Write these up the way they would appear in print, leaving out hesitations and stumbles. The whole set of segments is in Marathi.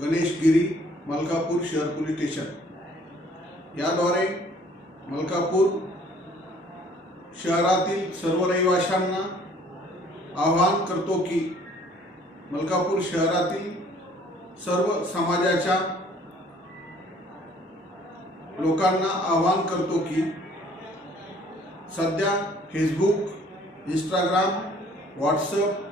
गणेश गिरी, मलकापूर शहर पोलीस स्टेशन याद्वारे मलकापूर शहरातील सर्व रहिवाशांना आवाहन करतो की मलकापूर शहरातील सर्व समाजाच्या लोकांना आवाहन करतो की सध्या फेसबुक, इंस्टाग्राम, व्हॉट्सअप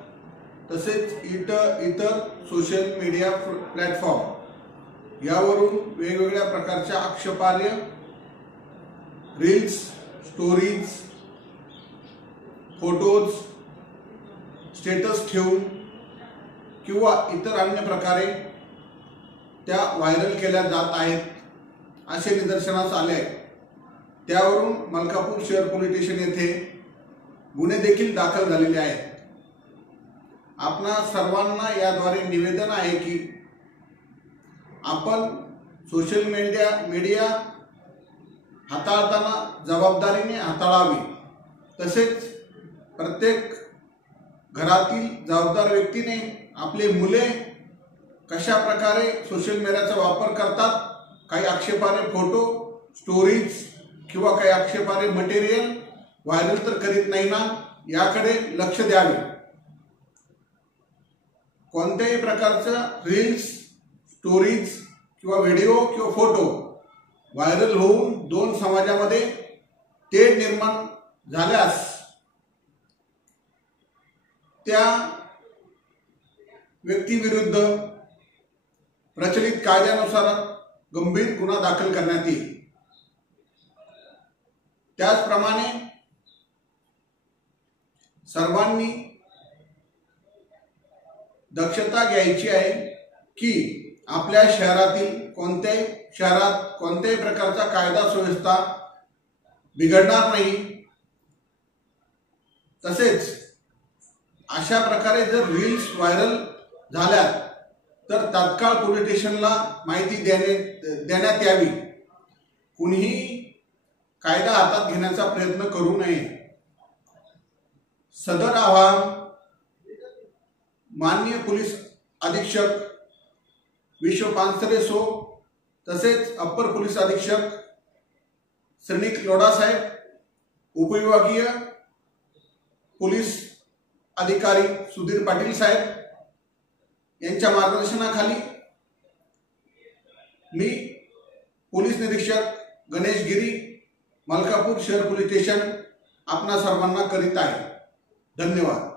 तसेच इतर सोशल मीडिया प्लॅटफॉर्म यावरून वेगवेगळ्या प्रकारच्या आक्षेपार्ह रील्स, स्टोरीज, फोटोज, स्टेटस ठेवून किंवा इतर अन्य प्रकारे त्या व्हायरल केल्या जात आहेत असे निदर्शनास आले आहे। त्यावरून मलकापूर शहर पोलीस स्टेशन येथे गुन्हे देखील दाखल झालेले आहेत। आपणा सर्वांना याद्वारे निवेदन आहे की आपण सोशल मीडिया हाताळताना जबाबदारीने हाताळावी, तसेच प्रत्येक घरातील जबाबदार व्यक्तीने आपले मुले कशा प्रकारे सोशल मीडियाचा वापर करतात, काही आक्षेपार्ह फोटो, स्टोरीज किंवा काही आक्षेपार्ह मटेरियल व्हायरल तर करीत नाही ना, याकडे लक्ष द्यावे। कोणत्याही प्रकारचा रील्स, स्टोरीज किंवा व्हिडिओ किंवा फोटो व्हायरल होऊन दोन समाजामध्ये तेढ निर्माण झाल्यास त्या व्यक्तीविरुद्ध प्रचलित कायद्यानुसार गंभीर गुन्हा दाखल करण्यात येईल। त्याचप्रमाणे सर्वांनी दक्षता घ्यायची आहे की आपल्या शहरात कोणत्याही प्रकारचा कायदा सुव्यवस्था बिघडणार नाही। तसेच अशा प्रकारे जर रील्स व्हायरल झाल्या तर तात्काळ पोलीस स्टेशनला माहिती देण्यात यावी। कुणीही कायदा हातात घेण्याचा प्रयत्न करू नये। सदर आवाहन माननीय पोलीस अधीक्षक विश्व पानसरे सो तसेच अप्पर पोलीस अधीक्षक श्रेणिक लोढा साहेब, उपविभागीय पोलीस अधिकारी सुधीर पाटील साहेब यांच्या मार्गदर्शनाखाली मी पोलीस निरीक्षक गणेश गिरी, मलकापूर शहर पोलीस स्टेशन आपणा सर्वांना करीत आहे। धन्यवाद।